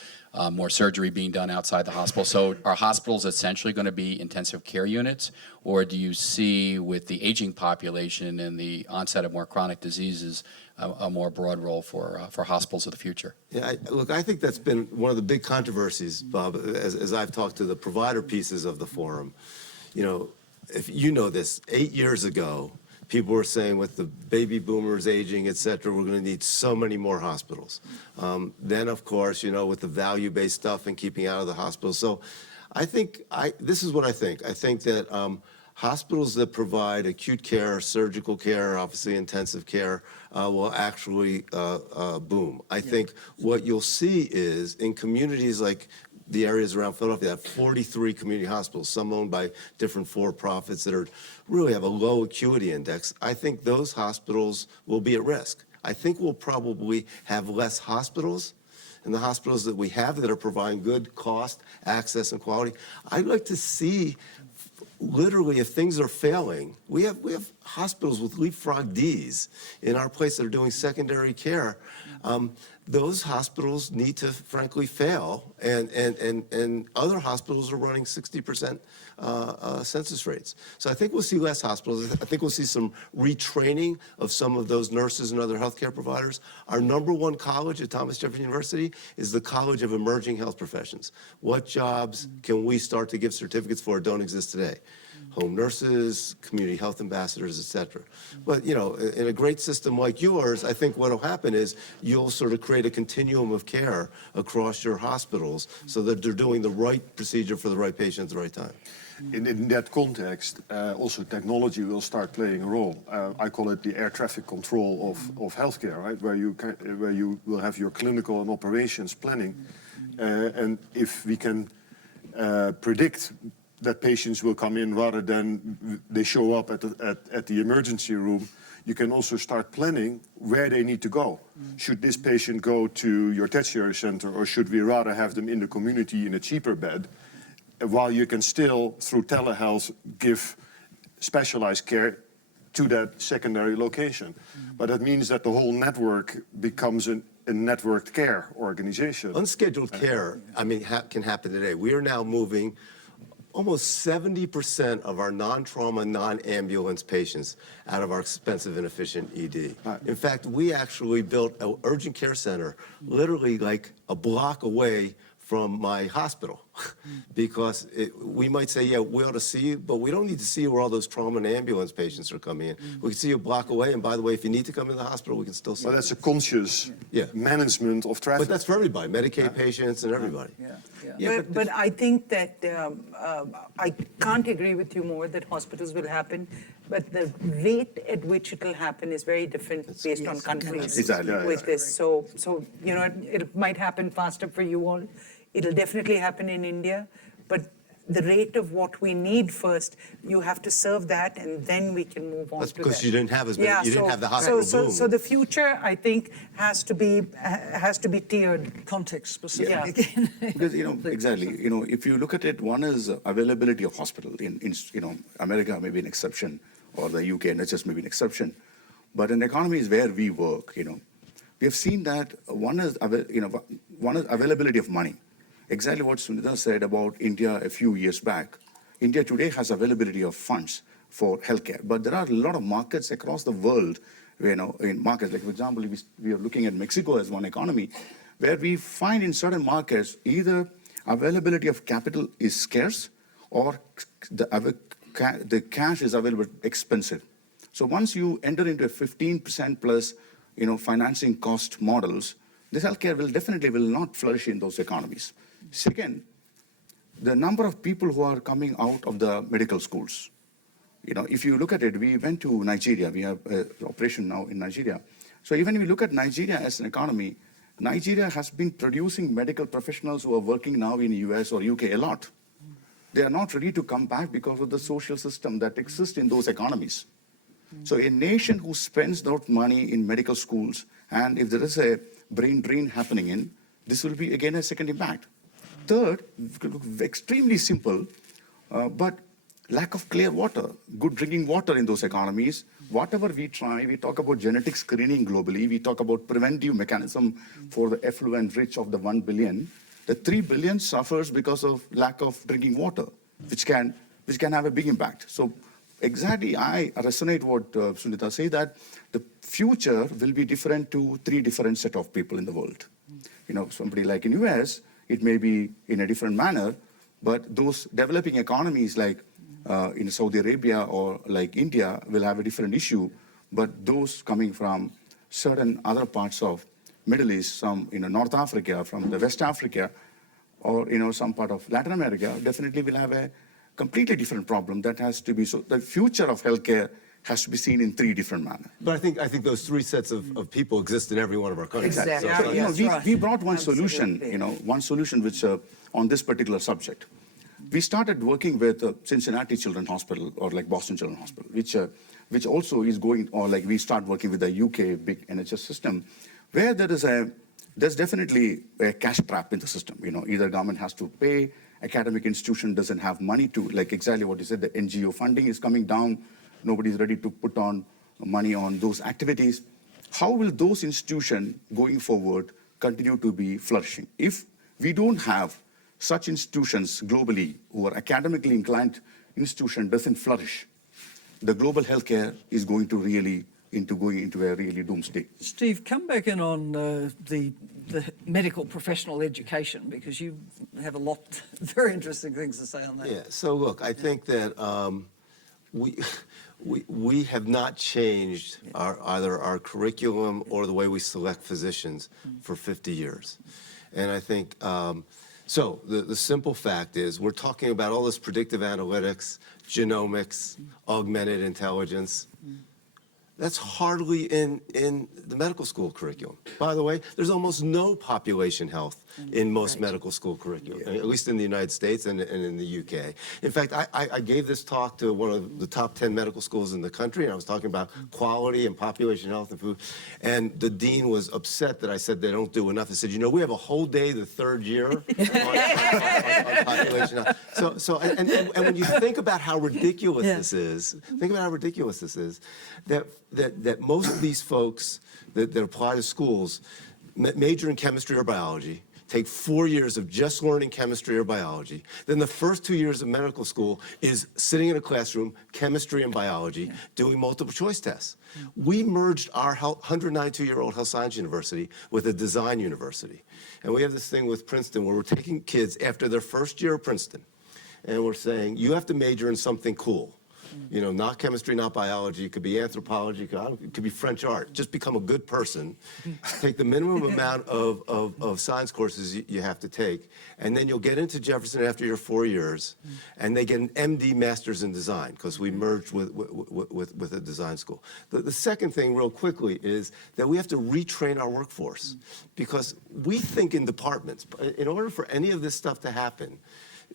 more surgery being done outside the hospital. So are hospitals essentially going to be intensive care units, or do you see with the aging population and the onset of more chronic diseases a more broad role for hospitals of the future? Yeah, look, I think that's been one of the big controversies, Bob, as I've talked to the provider pieces of the forum. You know, if you know this, 8 years ago, people were saying with the baby boomers aging, et cetera, we're going to need so many more hospitals. Then, of course, you know, with the value-based stuff and keeping out of the hospitals. So I think, this is what I think. I think that hospitals that provide acute care, surgical care, obviously intensive care, will actually boom. I think what you'll see is in communities like the areas around Philadelphia, have 43 community hospitals, some owned by different for-profits that really have a low acuity index. I think those hospitals will be at risk. I think we'll probably have less hospitals, and the hospitals that we have that are providing good cost, access, and quality. I'd like to see, literally, if things are failing, we have hospitals with leapfrog Ds in our place that are doing secondary care. Those hospitals need to, frankly, fail, and other hospitals are running 60% census rates. So I think we'll see less hospitals. I think we'll see some retraining of some of those nurses and other healthcare providers. Our #1 college at Thomas Jefferson University is the College of Emerging Health Professions. What jobs can we start to give certificates for that don't exist today? Home nurses, community health ambassadors, et cetera. But, you know, in a great system like yours, I think what will happen is you'll sort of create a continuum of care across your hospitals so that they're doing the right procedure for the right patient at the right time. In that context, also technology will start playing a role. I call it the air traffic control of healthcare, right? Where you will have your clinical and operations planning, and if we can predict that patients will come in rather than they show up at the emergency room, you can also start planning where they need to go. Should this patient go to your tertiary center, or should we rather have them in the community in a cheaper bed, while you can still, through telehealth, give specialized care to that secondary location. But that means that the whole network becomes a networked care organization. Unscheduled care, I mean, can happen today. We are now moving almost 70% of our non-trauma, non-ambulance patients out of our expensive and efficient ED. In fact, we actually built an urgent care center literally like a block away from my hospital because we might say, yeah, we ought to see you, but we don't need to see you where all those trauma and ambulance patients are coming in. We can see you a block away, and by the way, if you need to come into the hospital, we can still see you. Well, that's a conscious management of traffic. But that's for everybody, Medicaid patients and everybody. But I think that I can't agree with you more that hospitals will happen, but the rate at which it will happen is very different based on countries with this. So you know, it might happen faster for you all. It'll definitely happen in India, but the rate of what we need first, you have to serve that, and then we can move on to that. That's because you didn't have as many, you didn't have the hospital boom. So the future, I think, has to be tiered. Context specific. Yeah. Again. Because, you know, exactly, you know, if you look at it, one is availability of hospital. In you know, America may be an exception, or the UK and NHS may be an exception. But in economies where we work, you know, we have seen that one is availability of money. Exactly what Sunita said about India a few years back. India today has availability of funds for healthcare, but there are a lot of markets across the world, you know, in markets, like for example, we are looking at Mexico as one economy, where we find in certain markets either availability of capital is scarce or the cash is available expensive. So once you enter into a 15% plus, you know, financing cost models, this healthcare will definitely not flourish in those economies. Second, the number of people who are coming out of the medical schools. You know, if you look at it, we went to Nigeria. We have an operation now in Nigeria. So even if you look at Nigeria as an economy, Nigeria has been producing medical professionals who are working now in the US or UK a lot. They are not ready to come back because of the social system that exists in those economies. So a nation who spends that money in medical schools, and if there is a brain drain happening in, this will be again a second impact. Third, extremely simple, but lack of clear water, good drinking water in those economies. Whatever we try, we talk about genetic screening globally, we talk about preventive mechanism for the effluent rich of the 1 billion. The 3 billion suffers because of lack of drinking water, which can have a big impact. So exactly, I resonate what Sunita said, that the future will be different to 3 different set of people in the world. You know, somebody like in US, it may be in a different manner, but those developing economies like in Saudi Arabia or like India will have a different issue. But those coming from certain other parts of Middle East, some, you know, North Africa, from the West Africa, or, you know, some part of Latin America, definitely will have completely different problem that has to be, so the future of healthcare has to be seen in three different manners. But I think those three sets of people exist in every one of our countries. Exactly. So, So, you know, that's we, right. we brought one solution, Absolutely. you know, one solution which on this particular subject. We started working with Cincinnati Children's Hospital or like Boston Children's Hospital, which also is going, or like we start working with the UK big NHS system, where there's definitely a cash trap in the system. You know, either government has to pay, academic institution doesn't have money to, like exactly what you said, the NGO funding is coming down, nobody's ready to put on money on those activities. How will those institutions going forward continue to be flourishing? If we don't have such institutions globally who are academically inclined institution doesn't flourish, the global healthcare is going to really going into a really doomsday. Steve, come back in on the medical professional education, because you have a lot, very interesting things to say on that. Yeah, so look, I think that we have not changed either our curriculum or the way we select physicians for 50 years. And I think, so the simple fact is we're talking about all this predictive analytics, genomics, augmented intelligence. That's hardly in the medical school curriculum. By the way, there's almost no population health in most medical school curriculum, at least in the United States and in the UK. In fact, I gave this talk to one of the top 10 medical schools in the country, and I was talking about quality and population health and food. And the dean was upset that I said they don't do enough. He said, you know, we have a whole day the third year on population health. And when you think about how ridiculous this is, think about how ridiculous this is, that most of these folks that apply to schools major in chemistry or biology, take 4 years of just learning chemistry or biology. Then the first 2 years of medical school is sitting in a classroom, chemistry and biology, doing multiple choice tests. We merged our 192-year-old health science university with a design university. And we have this thing with Princeton where we're taking kids after their first year of Princeton, and we're saying, you have to major in something cool. You know, not chemistry, not biology. It could be anthropology. It could be French art. Just become a good person. Take the minimum amount of science courses you have to take, and then you'll get into Jefferson after your 4 years, and they get an MD, Master's in Design, because we merged with a design school. The second thing, real quickly, is that we have to retrain our workforce, because we think in departments. In order for any of this stuff to happen,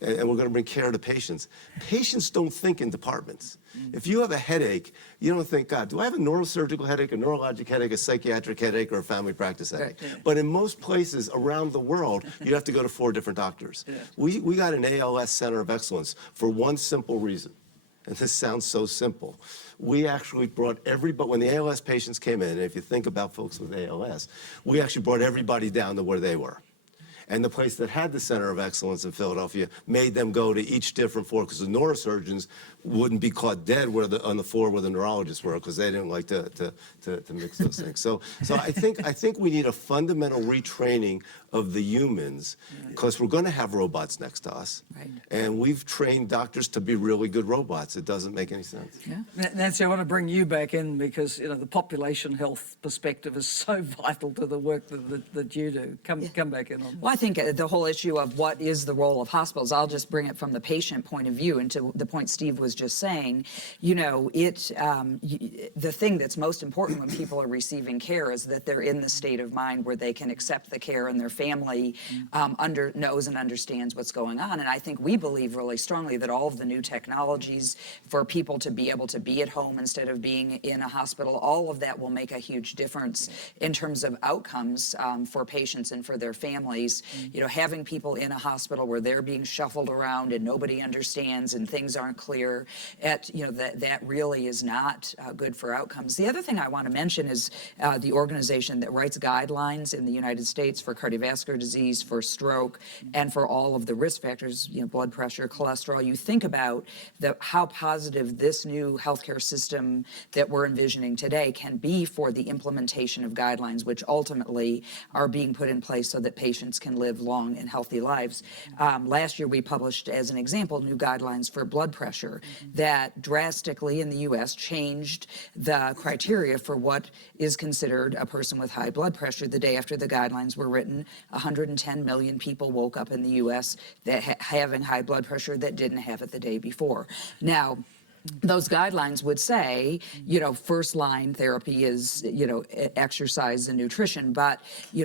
and we're going to bring care to patients. Patients don't think in departments. If you have a headache, you don't think, God, do I have a neurosurgical headache, a neurologic headache, a psychiatric headache, or a family practice headache? Right. But in most places around the world, you have to go to 4 different doctors. Yeah. We got an ALS Center of Excellence for one simple reason. And this sounds so simple. We actually brought everybody, when the ALS patients came in, and if you think about folks with ALS, we actually brought everybody down to where they were. And the place that had the Center of Excellence in Philadelphia made them go to each different floor, because the neurosurgeons wouldn't be caught dead on the floor where the neurologists were, because they didn't like to mix those things. So I think we need a fundamental retraining of the humans, because we're going to have robots next to us. Right. And we've trained doctors to be really good robots. It doesn't make any sense. Yeah. Nancy, I want to bring you back in, because you know the population health perspective is so vital to the work that you do. Come back in on that. Well, I think the whole issue of what is the role of hospitals, I'll just bring it from the patient point of view, and to the point Steve was just saying, you know, the thing that's most important when people are receiving care is that they're in the state of mind where they can accept the care and their family knows and understands what's going on. And I think we believe really strongly that all of the new technologies for people to be able to be at home instead of being in a hospital, all of that will make a huge difference in terms of outcomes for patients and for their families. You know, having people in a hospital where they're being shuffled around and nobody understands and things aren't clear, you know, that really is not good for outcomes. The other thing I want to mention is the organization that writes guidelines in the United States for cardiovascular disease, for stroke, and for all of the risk factors, you know, blood pressure, cholesterol. You think about how positive this new healthcare system that we're envisioning today can be for the implementation of guidelines, which ultimately are being put in place so that patients can live long and healthy lives. Last year, we published, as an example, new guidelines for blood pressure that drastically in the U.S. changed the criteria for what is considered a person with high blood pressure. The day after the guidelines were written, 110 million people woke up in the U.S. that having high blood pressure that didn't have it the day before. Now, those guidelines would say, first line therapy is, exercise and nutrition. But,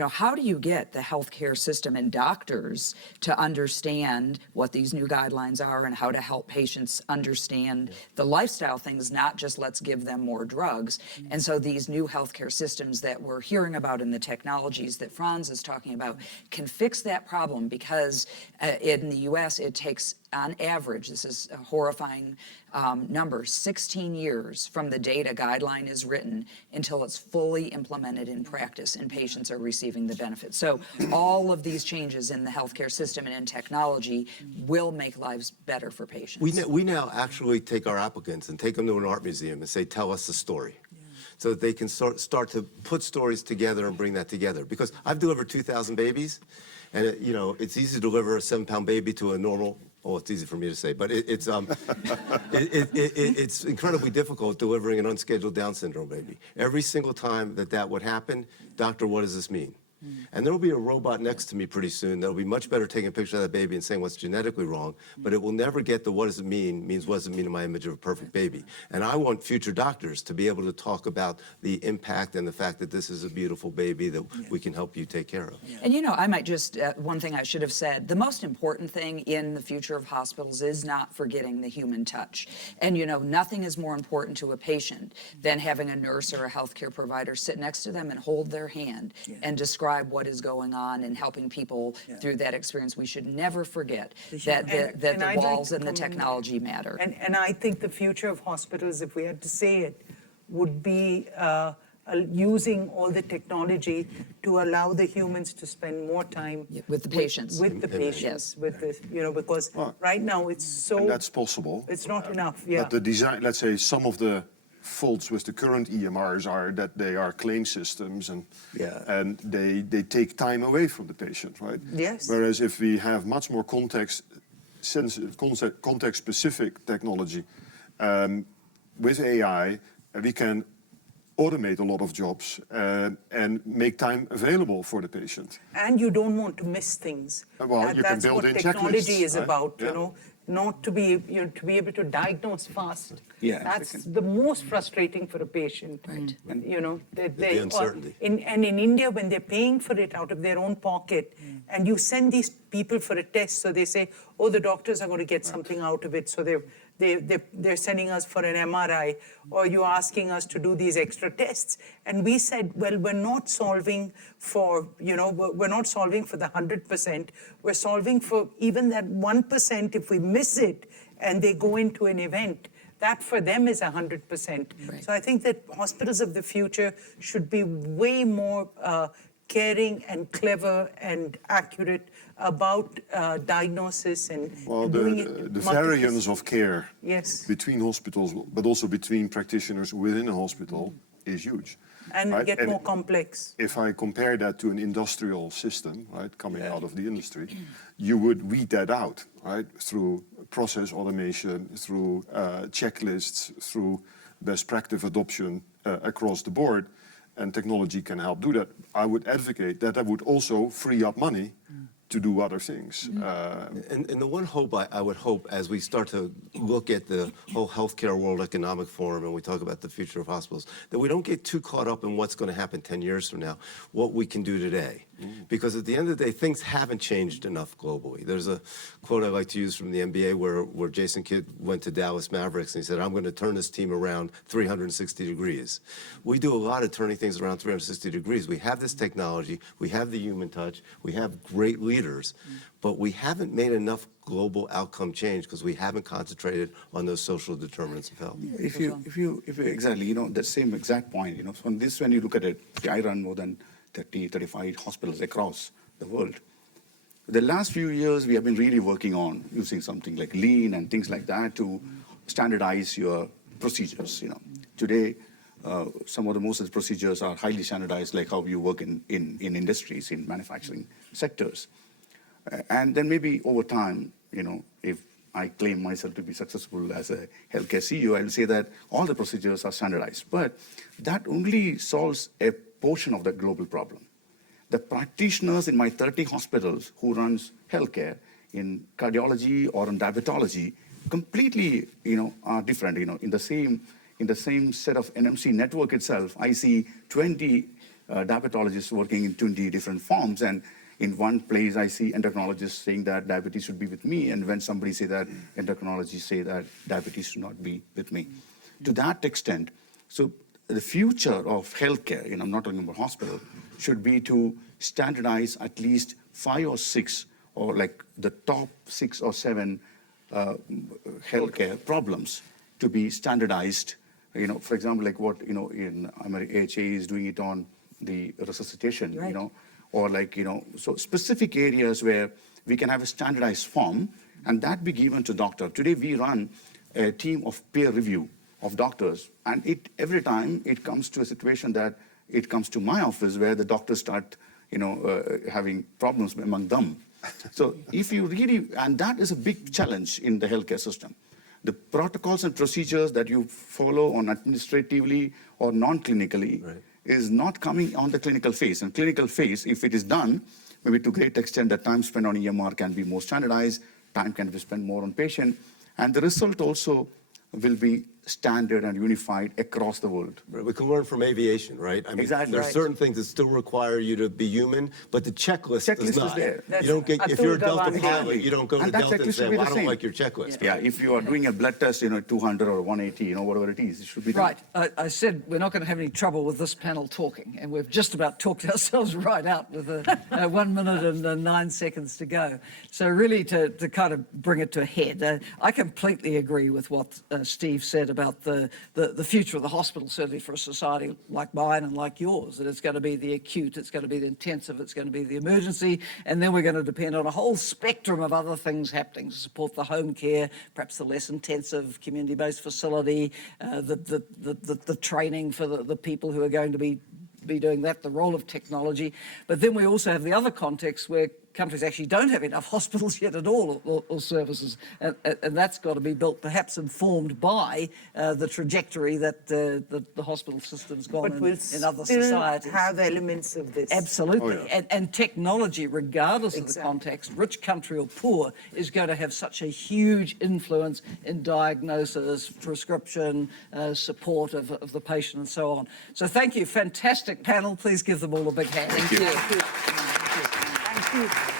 how do you get the healthcare system and doctors to understand what these new guidelines are and how to help patients understand the lifestyle things, not just let's give them more drugs? And so these new healthcare systems that we're hearing about and the technologies that Franz is talking about can fix that problem, because in the U.S. it takes, on average, this is a horrifying number, 16 years from the date a guideline is written until it's fully implemented in practice and patients are receiving the benefits. So all of these changes in the healthcare system and in technology will make lives better for patients. We now actually take our applicants and take them to an art museum and say, tell us the story. So that they can start to put stories together and bring that together. Because I've delivered 2,000 babies, and it's easy to deliver a 7-pound baby to a normal. Oh, it's easy for me to say, but it's incredibly difficult delivering an unscheduled Down syndrome baby. Every single time that would happen, doctor, what does this mean? And there will be a robot next to me pretty soon that will be much better taking a picture of that baby and saying what's genetically wrong, but it will never get the what does it mean, means what does it mean in my image of a perfect baby. And I want future doctors to be able to talk about the impact and the fact that this is a beautiful baby that we can help you take care of. And I might just, one thing I should have said, the most important thing in the future of hospitals is not forgetting the human touch. And nothing is more important to a patient than having a nurse or a healthcare provider sit next to them and hold their hand and describe what is going on and helping people through that experience. We should never forget that the walls and the technology matter. And I think the future of hospitals, if we had to say it, would be using all the technology to allow the humans to spend more time with the patients. With the patients, with this, because right now it's so. And that's possible. It's not enough, But the design, let's say, some of the faults with the current EMRs are that they are claim systems and they take time away from the patient, right? Yes. Whereas if we have much more context-specific technology with AI, we can automate a lot of jobs and make time available for the patient. And you don't want to miss things. Well, you can build in checklists. That's what technology is right? about, not to be, to be able to diagnose fast. Yeah, That's the most frustrating for a patient. Right. The uncertainty. In India, when they're paying for it out of their own pocket, and you send these people for a test, so they say, oh, the doctors are going to get something out of it, so they're sending us for an MRI, or you're asking us to do these extra tests. And we said, well, we're not solving for, we're not solving for the 100%. We're solving for even that 1% if we miss it and they go into an event. That for them is 100%. Right. So I think that hospitals of the future should be way more caring and clever and accurate about diagnosis and doing it. The variance of care Yes. between hospitals, but also between practitioners within a hospital is huge. And right? get more complex. If I compare that to an industrial system, right, coming out of the industry, you would weed that out, right, through process automation, through checklists, through best practice adoption across the board, and technology can help do that. I would advocate that would also free up money to do other things. And the one hope I would hope as we start to look at the whole healthcare World Economic Forum and we talk about the future of hospitals, that we don't get too caught up in what's going to happen 10 years from now, what we can do today. Because at the end of the day, things haven't changed enough globally. There's a quote I like to use from the NBA where Jason Kidd went to Dallas Mavericks and he said, I'm going to turn this team around 360 degrees. We do a lot of turning things around 360 degrees. We have this technology, we have the human touch, we have great leaders, but we haven't made enough global outcome change because we haven't concentrated on those social determinants of health. If you exactly, that same exact point, so on this, when you look at it, I run more than 30, 35 hospitals across the world. The last few years, we have been really working on using something like lean and things like that to standardize your procedures. Today, some of the most of the procedures are highly standardized, like how you work in industries, in manufacturing sectors. And then maybe over time, if I claim myself to be successful as a healthcare CEO, I will say that all the procedures are standardized. But that only solves a portion of the global problem. The practitioners in my 30 hospitals who runs healthcare in cardiology or in diabetology completely, are different. In the same set of NMC network itself, I see 20 diabetologists working in 20 different forms, and in one place I see endocrinologists saying that diabetes should be with me, and when somebody say that, endocrinologists say that diabetes should not be with me. To that extent, so the future of healthcare, I'm not talking about hospital, should be to standardize at least 5 or 6, or like the top 6 or 7 healthcare problems to be standardized. For example, like what, in AHA is doing it on the resuscitation, Right. Or like, so specific areas where we can have a standardized form and that be given to doctor. Today we run a team of peer review of doctors, and every time it comes to a situation that it comes to my office where the doctors start, having problems among them. So if you really, and that is a big challenge in the healthcare system. The protocols and procedures that you follow on administratively or non-clinically is not coming on the clinical phase. And clinical phase, if it is done, maybe to a great extent, the time spent on EMR can be more standardized, time can be spent more on patient, and the result also will be standard and unified across the world. We can learn from aviation, right? I mean, Exactly. there's Right. certain things that still require you to be human, but the checklist Checklist does is not. there. You don't get, if you're a Delta Atul Gawande. pilot, you don't go to And that Delta and checklist say, should be well, the I don't same. like your checklist. Yeah, if you are doing a blood test, 200 or 180, whatever it is, it should be done. Right. I said we're not going to have any trouble with this panel talking, and we've just about talked ourselves right out with 1 minute and 9 seconds to go. So really to kind of bring it to a head, I completely agree with what Steve said about the future of the hospital, certainly for a society like mine and like yours, that it's going to be the acute, it's going to be the intensive, it's going to be the emergency, and then we're going to depend on a whole spectrum of other things happening to support the home care, perhaps the less intensive community-based facility, the training for the people who are going to be doing that, the role of technology. But then we also have the other context where countries actually don't have enough hospitals yet at all, or services, and that's got to be built, perhaps informed by the trajectory that the hospital system's gone But we'll in other still societies. have elements of this. Absolutely. And technology, regardless of the Exactly. context, rich country or poor, is going to have such a huge influence in diagnosis, prescription, support of the patient and so on. So thank you. Fantastic panel. Please give them all a big hand. Thank you. Thank you.